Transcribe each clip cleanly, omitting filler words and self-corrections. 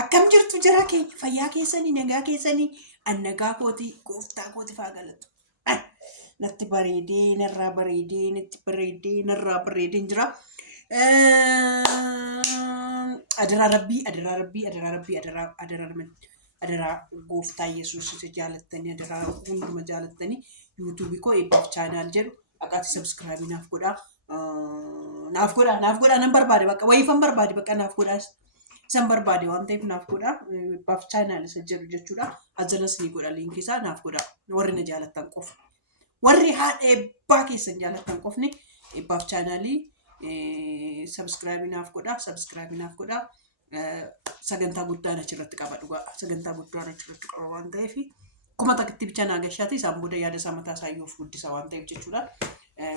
Akkam jirtu jara keenya fayyaa keessanii nagaa keessanii annagaa kooti gooftaa kooti faa galatu. Natti bareedee narraa bareedee natti bareedee narraa bareedeen jira. Adaraa rabbii adaraa rabbii adaraa rabbii adaraa gooftaa Yesuus isa jaalattanii adaraa hunduma jaalattanii yuutuubii koo eebbaaf chaanaal jedhu dhaqaatti sabskraabii naaf godhaa nan barbaade bakka wayiifan barbaade bakka naaf godhaas. San barbaade waan ta'eef naaf godha eebbaaf chaanaal isa jedhu jechuudha. Ajalas ni godha liinkii isaa naaf godha warri na jaalattan qofa. Warri haadha eebbaa keessan jaalattan qofni eebbaaf chaanaalii sabskraabii naaf godha. Sagantaa guddaan achirratti qaba dhugaa sagantaa guddaan achirratti qaba waan ta'eef kuma takkitti bicha naa gashaati isaan booda yaada isaa mataa isaa iyyuu of guddisa waan ta'eef jechuudha.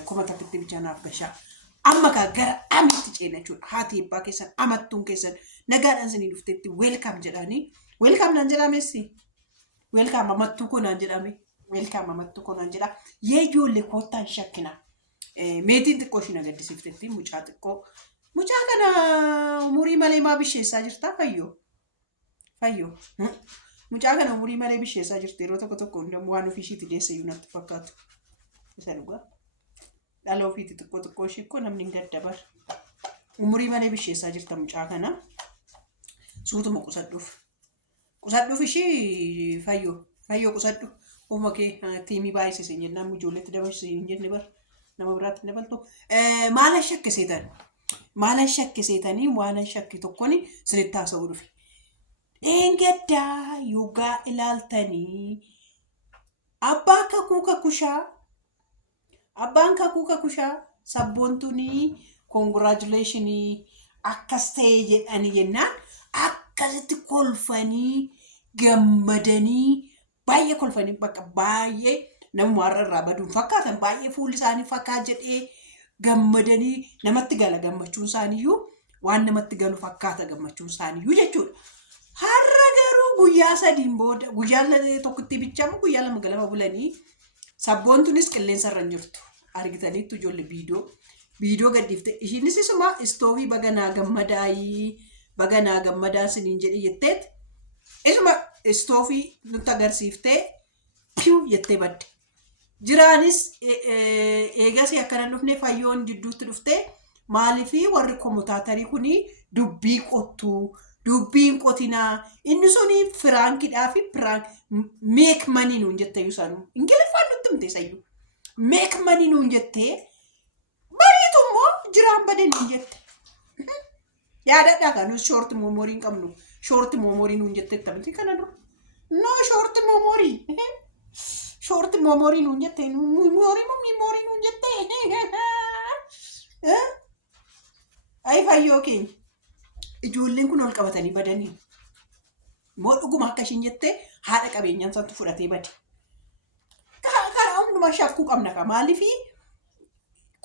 Kuma takkitti bicha naaf gashaa. Amma gara amitti ceena jechuudha. Haati eebbaa keessan amattuun keessan nagaadhaan isinii dhufteetti weelkaam jedhanii weelkaam naan jedhamessi weelkaam amattuu koo naan jedhame weelkaam amattuu koo naan jedha yee ijoollee koottaan shakkina meetiin xiqqoo ishii nagaddisiiftetti mucaa xiqqoo mucaa kana umurii malee maa bisheessaa jirtaa fayyoo mucaa kana umurii malee bisheessaa jirti yeroo tokko hundamuu waan ofii ishiitti deesseeyyuu natti fakkaatu isa dhugaa dhala ofiitti xiqqoo ishii koo namni hin gaddabar umurii malee bisheessaa jirta mucaa kana suutuma qusadhuuf ishii fayyoo qusadhu uuma kee tiimii baay'isee hin jennaan ijoolleetti dabarsee hin jenne bar nama biraatti dabaltu maala shakkiseetanii waan shakki tokkoon sirriitti haasa'uu dhufe. Dheengaddaa yoogaa ilaaltanii abbaan kakuu kakushaa sabboontunii koongiraajuleeshinii akkas ta'ee jedhanii jennaan akkasitti kolfanii gammadanii baay'ee kolfanii bakka baay'ee namuma har'a irraa baduun fakkaatan baay'ee fuulli isaanii fakkaa jedhee gammadanii namatti gala gammachuun isaaniiyyuu waan namatti galu fakkaata gammachuun isaaniiyyuu jechuudha. Har'a garuu guyyaa sadiin booda guyyaa tokkotti bichamu guyyaa lama galama bulanii sabboontunis qilleensa irra hin jirtu argitaniittu ijoollee viidiyoo gadhiifte ishiinis isuma istoofii baganaa gammadaa siniin jedhe jetteet isuma istoofii nutti agarsiiftee piyu jettee badde. Jiraanis eegasii akkanan dhufne fayyoon jidduutti dhuftee maaliifii warri komotaatarii kuni dubbii qottuu dubbiin qotinaa inni suni firaankidhaa fi meek manii nuun jettee yuusanuu ingiliffaan nutti himte sayyuu meek manii nuun jettee bariitu immoo jiraan badee nuun jette yaadadhaa kan shoorti moomorii hin qabnu shoorti moomorii nuun jettee taphati kana dura no shoorti moomorii nuun jettee moomorii nuun jettee ay fayyoo keenya ijoolleen kun ol qabatanii badanii moo dhuguma akka ishiin jettee haadha qabeenyaan santu fudhatee bade. Kana hundumaa shakkuu qabna ka maaliifii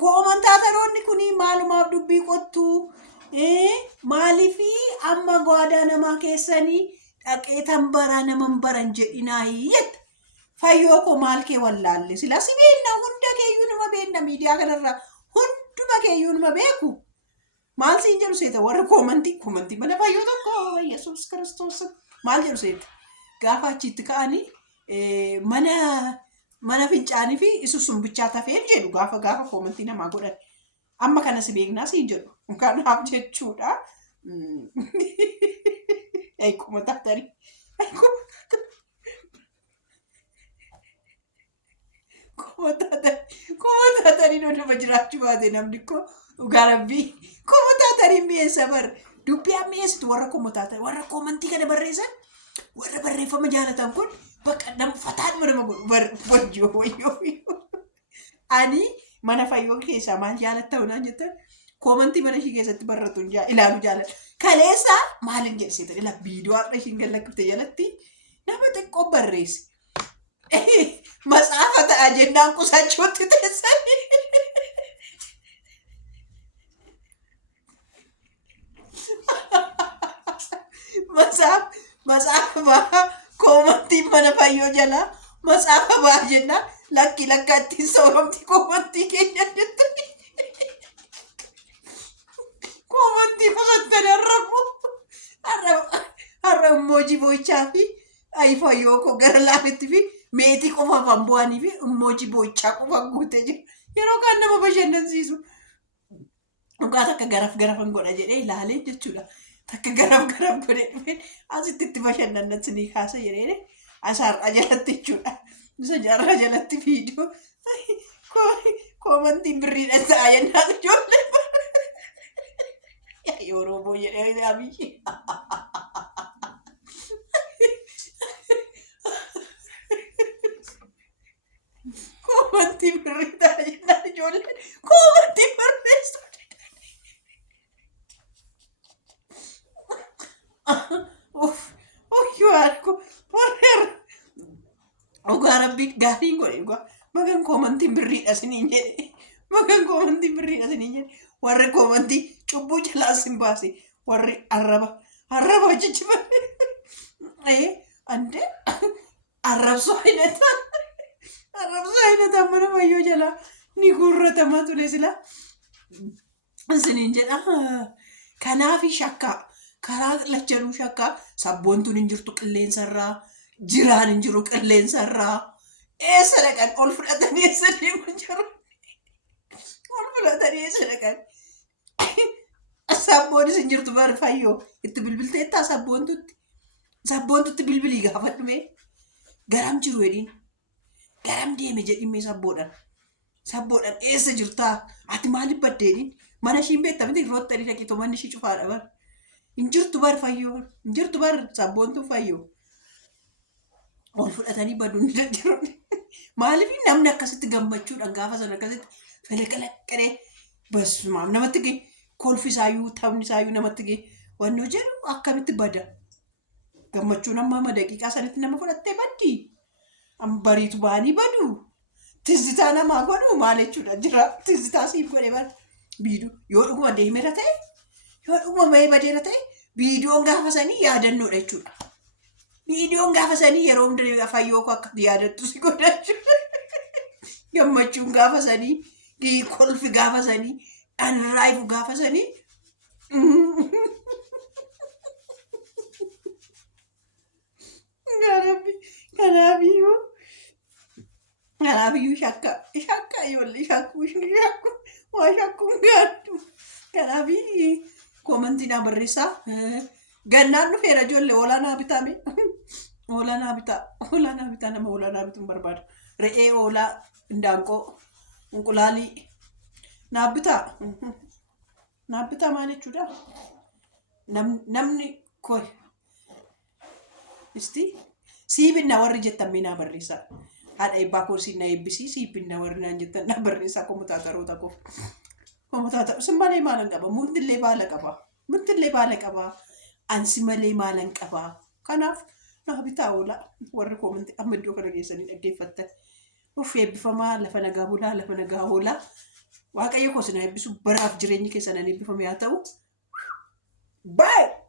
koomentaataroonni kuni maalumaaf dubbii qottuu maaliifii amma gwaadaa namaa keessanii dhaqee tanbaraa naman baran jedhinaayi jette fayyoo koo maal kee wallaalle sila si beekna hunda keeyyuu nama beekna miidiyaa kanarraa hunduma keeyyuu nama beeku. Maal siin jedhu seeta warra koomantii mana fayyoo tokko Yesuus Kiristoos maal jedhu seeta gaafa achitti ka'anii mana fincaanii fi isu sun bichaa tafeen jedhu gaafa koomantii namaa godhan amma kana si beeknaa siin jedhu kanaaf jechuudha. Koomentaatarii dhodhama jiraachuu baate namni koo dhugaa rabbii koomentaatarii mi'eessa bar dubbii mi'eessitu warra koomentaatarii warra koomantii kana barreessan warra barreeffama jaalatan kun bakka nama fataadhuma nama godhu wayyoo ani mana fayyoo keessaa maal jaalatta hunaan jettan koomantii mana ishii keessatti barreeffatu ilaalu jaalladha. Kaleessa maalin jedhisiita ila viidiyoo har'a ishiin gallakkifte jalatti nama xiqqoo barreesse. Matsaafa ta'a jennaan qusachuutti teessanii. Matsaafa koomantiin mana fayyoo jalaa matsaafa ba'a jennaan lakka ittiin sooromti koomantii keenya jettanii. Koomantii kusattanii arrabu emoji bochaa fi ayfayyoo koo gara laafitti fi meetii qofa afaan bu'anii fi emoji bochaa qofa guutee jiru. Yeroo kaan nama bashannansiisu. Dhugaa takka garaf godha jedhee ilaalee jechuudha. Takka garaf godhee dhufee asitti itti bashannanatti ni kaasa jedhee asaarraa jalatti jechuudha. Isa jaarraa jalatti viidiyoo koomantiin birriidha ta'a jennaan ijoollee. Oromoo jedhee abiyyi. Koomantiin birrii ta'a jennaan ijoollee. Koomantiin barreessu. Ogaa rabbiin gaariin godhe dhugaa. Magan koomantiin birriidha siniin jedhe. Magan koomantiin birriidha siniin jedhe. Warri koomantii cubbuu jalaa sin baase. Warri arraba hojjechifame. Ande arrabsoo hinata mana fayyoo jalaa ni gurratamaa ture sila. Siniin jedha. Kanaafi shakkaa. Karaa lachanuu shakkaa sabboontuun hin jirtu qilleensarraa. Jiraan hin jiru qilleensarraa. Eessa dhaqan ol fudhatanii eessa deeman jiru? Ol fudhatanii eessa dhaqan? Sabboonis hin jirtu bari fayyoo. Itti bilbilteettaa sabboontutti. Sabboontutti bilbilii gaafadhu mee? Garam jiru jedhiin. Garam deeme jedhimee sabboodhaan. Sabboodhaan eessa jirtaa? Ati maaliif baddeedhiin? Mana ishiin beektaa miti roottanii dhaqiitoo manni ishii cufaadha bari. Hin jirtu bari fayyoo. Hin jirtu bari sabboontuun fayyoo. Ol fudhatanii baduu ni danda'u. Maaliif namni akkasitti gammachuudhaan gaafa sana akkasitti feleqalaqqaree basumaaf namatti ga'e kolfisaayyuu taphnisaayyuu namatti ga'e wanni jedhu akkamitti bada. Gammachuun amma daqiiqaa sanitti nama fudhattee baddi. Bariitu ba'anii badu. Tizzitaa namaa godhu maal jechuudha jira. Tizzitaa siif godhe bada. Biiduu yoo dhuguma deemera ta'e yoo dhuguma bahee badeera ta'e biidiyoon gaafa sanii yaadannoodha jechuudha. Biidiyoon gaafa sanii yeroo hundaa fayyoo akka yaadattu si godhachu. Gammachuun gaafa sanii kolfi gaafa sanii dhanraayifu gaafa sanii. Kanaafiyyuu shakka ijoollee waa shakkuun gaaddu. Kanaafi koomantii naa barreessaa. Gannaan dhufeera ijoollee hoolaa naa bitaame. Hoolaa naa bitaa nama hoolaa naa bituun barbaada. Re'ee hoolaa indaanqoo inqulaalii naa bitaa. Naa bitaa maal jechuudha? Namni koi isti siibinna warri jettan naa barreessaa. Haadha eebbaa koorsiin na eebbisii siibinna warri naan jettan na barreessaa koomutaataroota koof. Koomutaataro sin malee maalan qaba? Murtillee baala qaba. Ansi malee maalan qabaa. Kanaaf naa bitaa hoolaa warri koomantii amma iddoo kana geessanii dhaggeeffattan. Of eebbifamaa lafa nagaa bulaa lafa nagaa hoolaa. Waaqayyo koo sin eebbisu baraaf jireenyi keessan eebbifame haa ta'u. Bye!